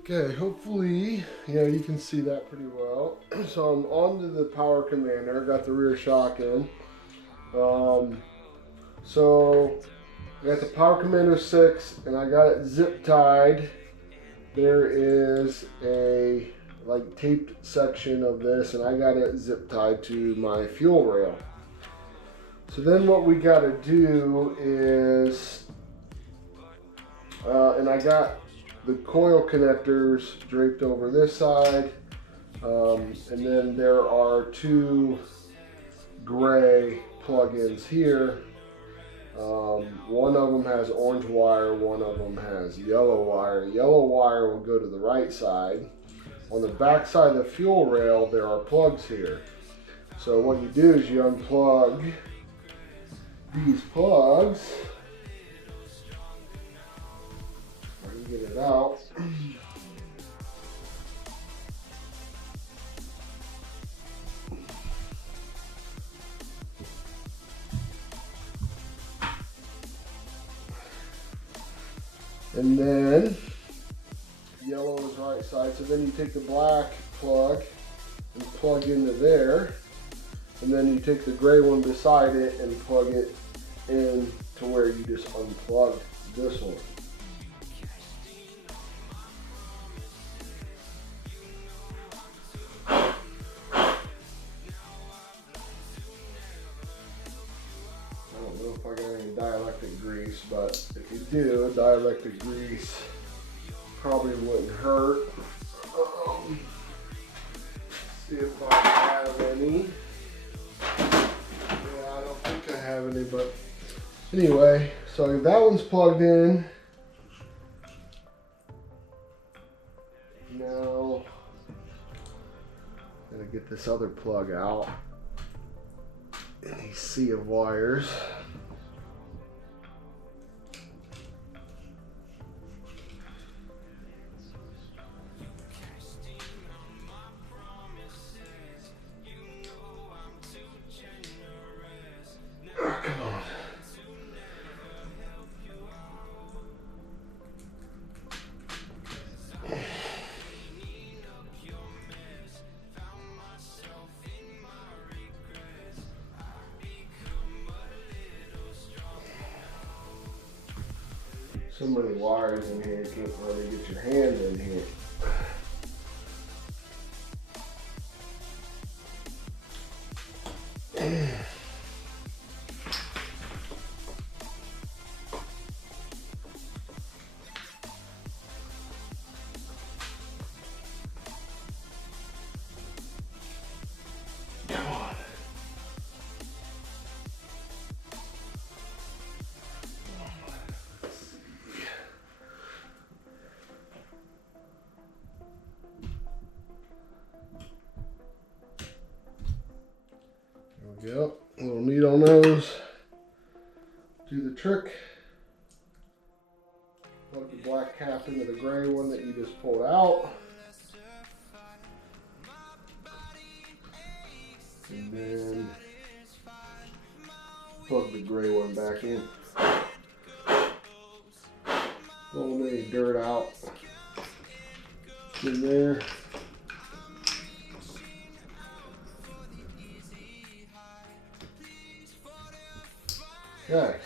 Okay, hopefully, you can see that pretty well. So I'm onto the power commander, got the rear shock in. So I got the power commander 6 and I got it zip tied. There is a taped section of this and I got it zip tied to my fuel rail. So then what we got to do is, and I got the coil connectors draped over this side, and then there are 2 gray plug-ins here. One of them has orange wire, one of them has yellow wire. Yellow wire will go to the right side. On the back side of the fuel rail, there are plugs here. So what you do is you unplug these plugs. I can get it out. And then yellow is right side. So then you take the black plug and plug into there. And then you take the gray one beside it and plug it in to where you just unplugged this one. I don't know if I got any dielectric grease, but if you do, dielectric grease probably wouldn't hurt. See if I have any. Yeah, I don't think I have any, but anyway, so that one's plugged in. Now, I'm gonna get this other plug out. Any sea of wires. Oh, come on. So many wires in here, you can't really get your hand in here. Come on. Yep, a little neat on those. Do the trick. Plug the black cap into the gray one that you just pulled out. And then plug the gray one back in. Pull any dirt out in there. Okay,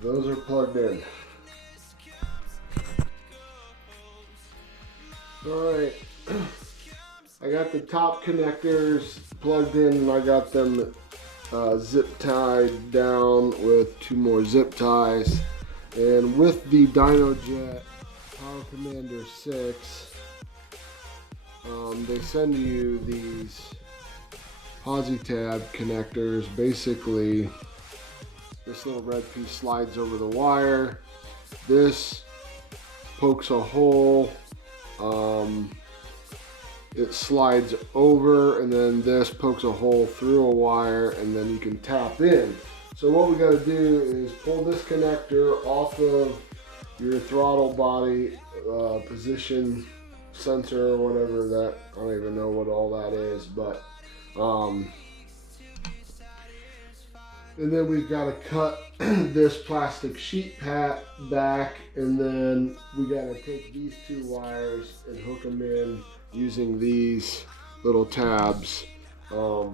those are plugged in. All right, I got the top connectors plugged in and I got them zip tied down with 2 more zip ties. And with the Dynojet Power Commander 6, they send you these PosiTap connectors. Basically, this little red piece slides over the wire. This pokes a hole. It slides over, and then this pokes a hole through a wire, and then you can tap in. So what we got to do is pull this connector off of your throttle body position sensor or whatever that, I don't even know what all that is, but And then we've got to cut this plastic sheet back, and then we got to take these two wires and hook them in using these little tabs to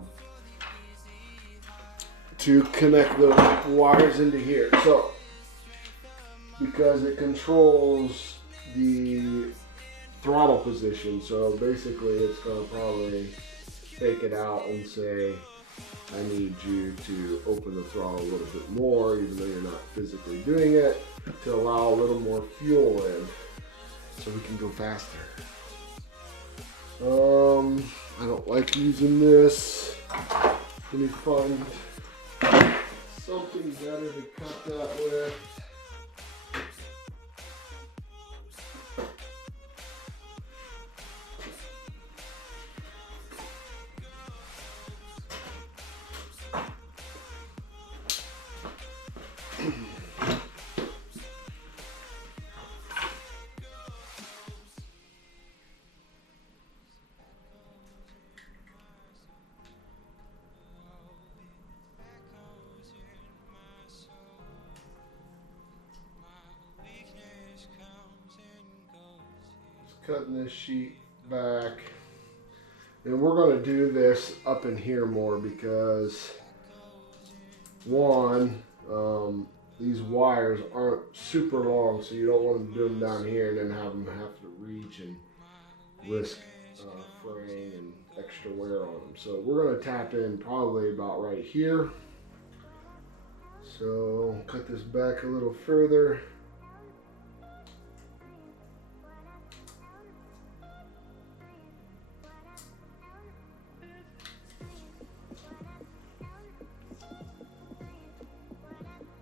connect the wires into here. So, because it controls the throttle position, so basically it's going to probably fake it out and say, I need you to open the throttle a little bit more, even though you're not physically doing it, to allow a little more fuel in so we can go faster. I don't like using this. Let me find something better to cut that with. Cutting this sheet back, and we're going to do this up in here more because one, these wires aren't super long, so you don't want to do them down here and then have to reach and risk fraying and extra wear on them. So we're going to tap in probably about right here. So cut this back a little further.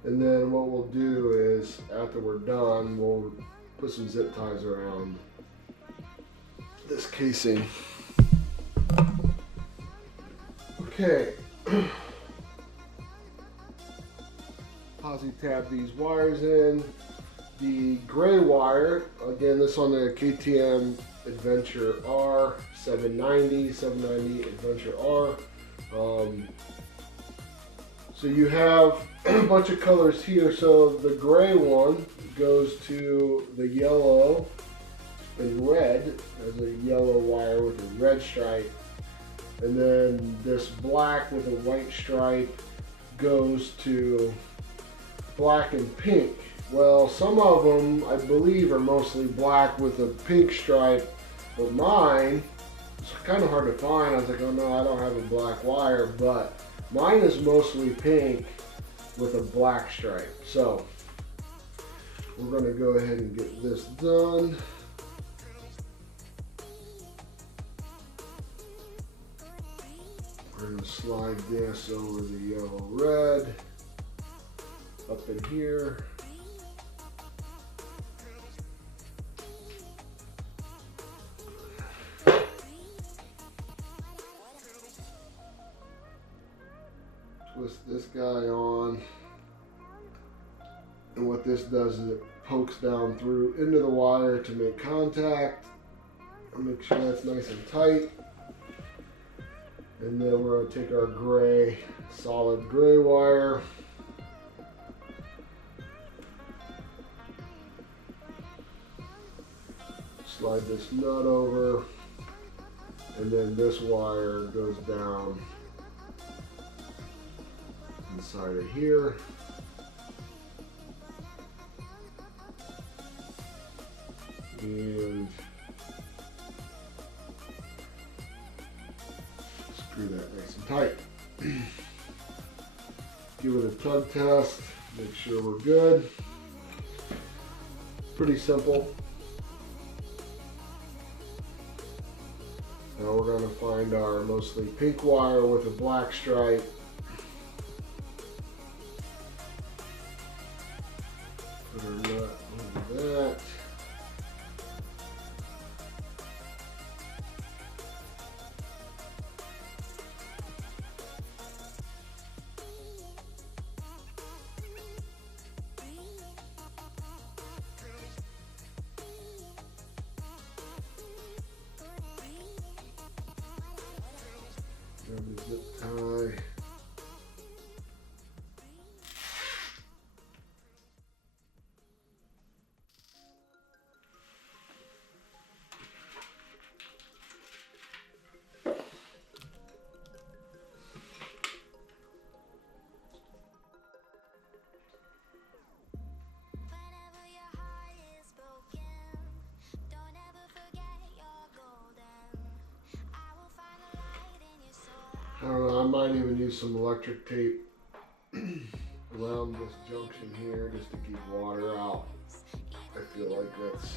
And then what we'll do is, after we're done, we'll put some zip ties around this casing. Okay. PosiTap these wires in. The gray wire, again, this on the KTM Adventure R, 790 Adventure R. So you have a bunch of colors here. So the gray one goes to the yellow and red. There's a yellow wire with a red stripe. And then this black with a white stripe goes to black and pink. Well, some of them, I believe, are mostly black with a pink stripe. But mine, it's kind of hard to find. I was like, oh no, I don't have a black wire. But mine is mostly pink with a black stripe. So we're going to go ahead and get this done. We're going to slide this over the yellow red up in here. Twist this guy on, and what this does is it pokes down through into the wire to make contact. I'll make sure that's nice and tight, and then we're going to take our gray, solid gray wire, slide this nut over, and then this wire goes down inside of here. And screw that nice and tight. Give it a tug test, make sure we're good. Pretty simple. Now we're going to find our mostly pink wire with a black stripe. Put our nut over that. Grab the zip tie. don't know, I might even use some electric tape around this junction here just to keep water out. I feel like that's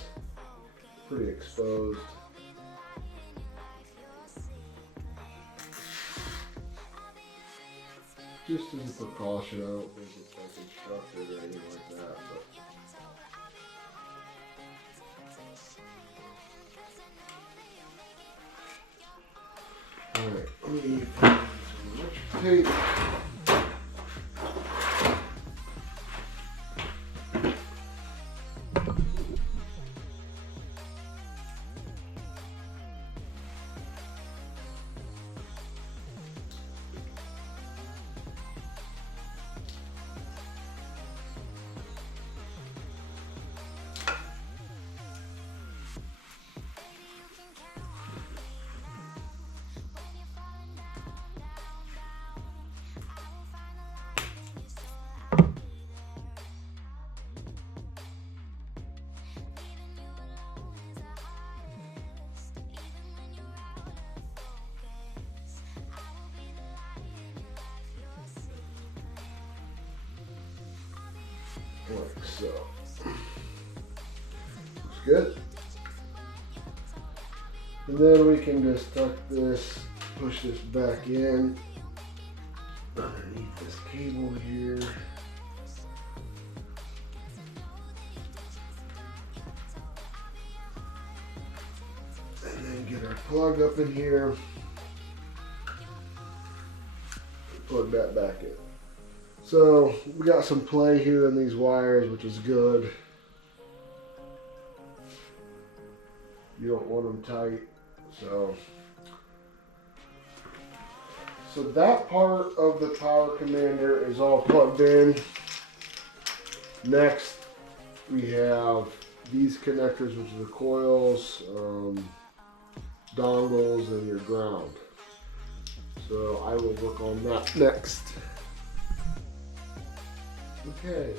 pretty exposed. Just as a precaution, I don't think it's like obstructed or anything like that. But alright, let me put some electric tape. Like so. Looks good. And then we can just tuck this, push this back in underneath this cable here. And then get our plug up in here. Plug that back in. So we got some play here in these wires, which is good. You don't want them tight. So that part of the power commander is all plugged in. Next, we have these connectors, which are the coils, dongles, and your ground. So I will work on that next. Okay,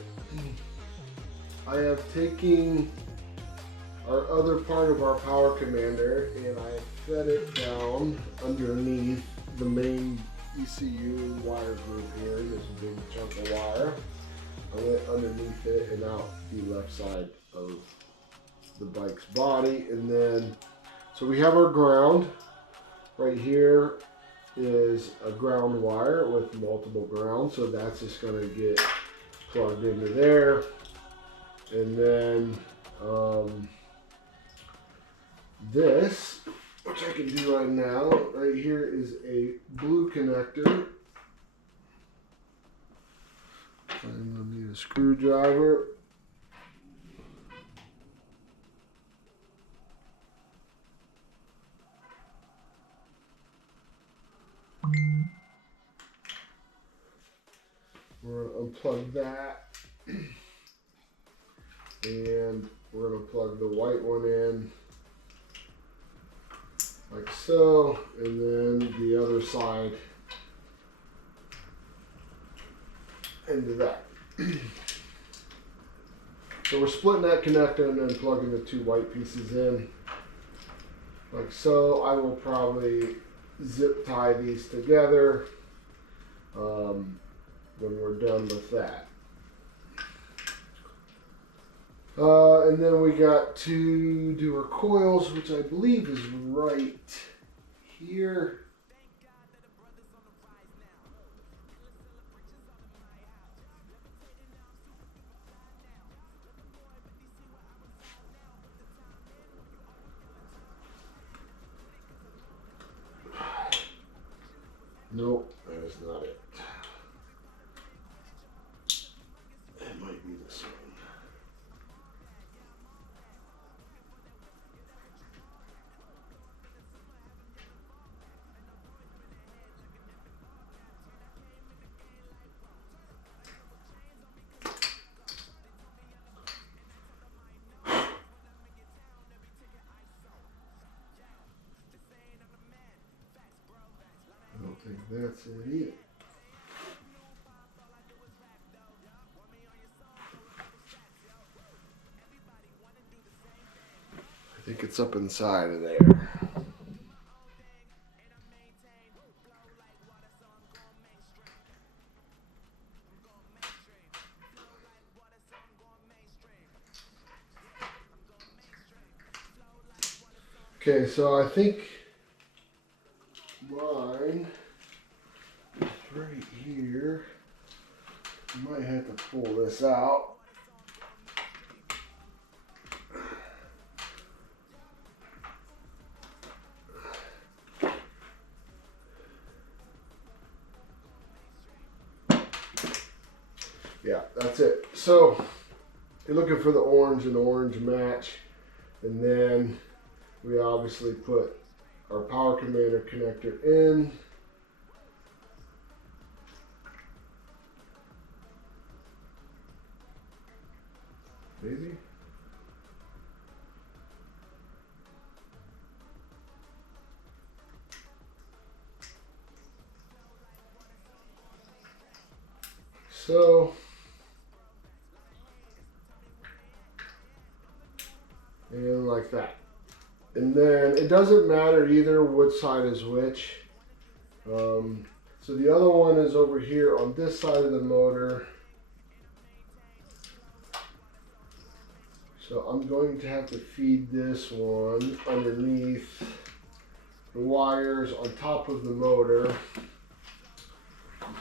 I have taken our other part of our power commander and I have fed it down underneath the main ECU wire group here, this big chunk of wire. I went underneath it and out the left side of the bike's body, and then, so we have our ground. Right here is a ground wire with multiple grounds, so that's just going to get plugged into there. And then this, which I can do right now, right here is a blue connector. I'm going to need a screwdriver. We're going to unplug that, and we're going to plug the white one in like so, and then the other side into that. So we're splitting that connector and then plugging the two white pieces in like so. I will probably zip tie these together when we're done with that. And then we got to do our coils, which I believe is right here. Nope, that is not it. It might be this one. I don't think that's it either. I think it's up inside of there. Okay, so I think mine is right here. I might have to pull this out. Yeah, that's it. So you're looking for the orange and orange match, and then we obviously put our power commander connector in. Maybe. So, and like that. And then it doesn't matter either which side is which. So the other one is over here on this side of the motor. So I'm going to have to feed this one underneath the wires on top of the motor.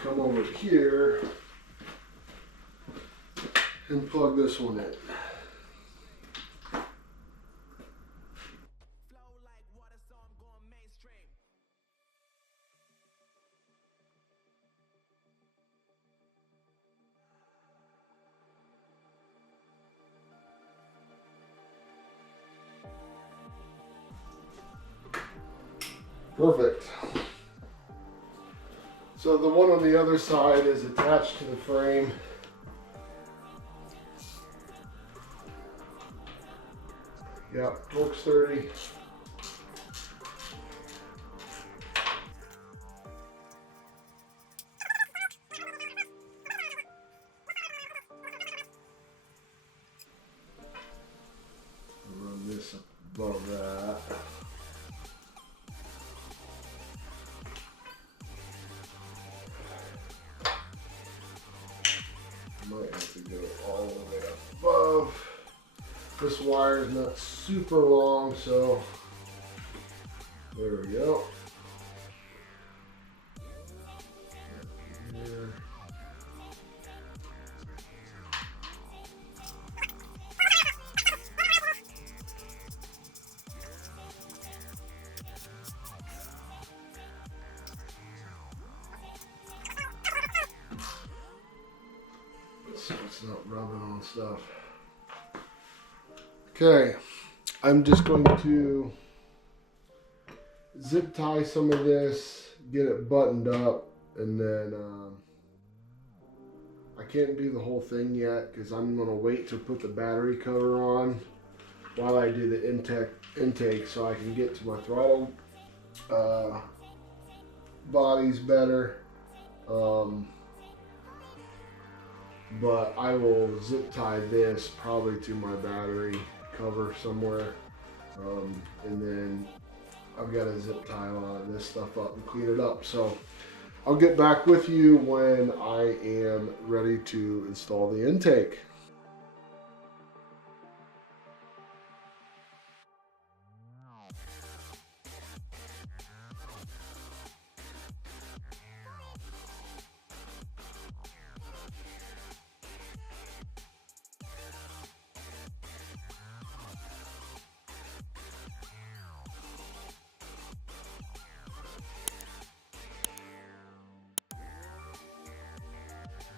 Come over here and plug this one in. Perfect. So the one on the other side is attached to the frame. Yeah, Torx 30. Run this above that. Might have to go all the way up above. This wire is not super long, so there we go. Here. So it's not rubbing on stuff. Okay, I'm just going to zip tie some of this, get it buttoned up, and then I can't do the whole thing yet because I'm going to wait to put the battery cover on while I do the intake so I can get to my throttle bodies better. But I will zip tie this probably to my battery cover somewhere, and then I've got to zip tie a lot of this stuff up and clean it up. So I'll get back with you when I am ready to install the intake.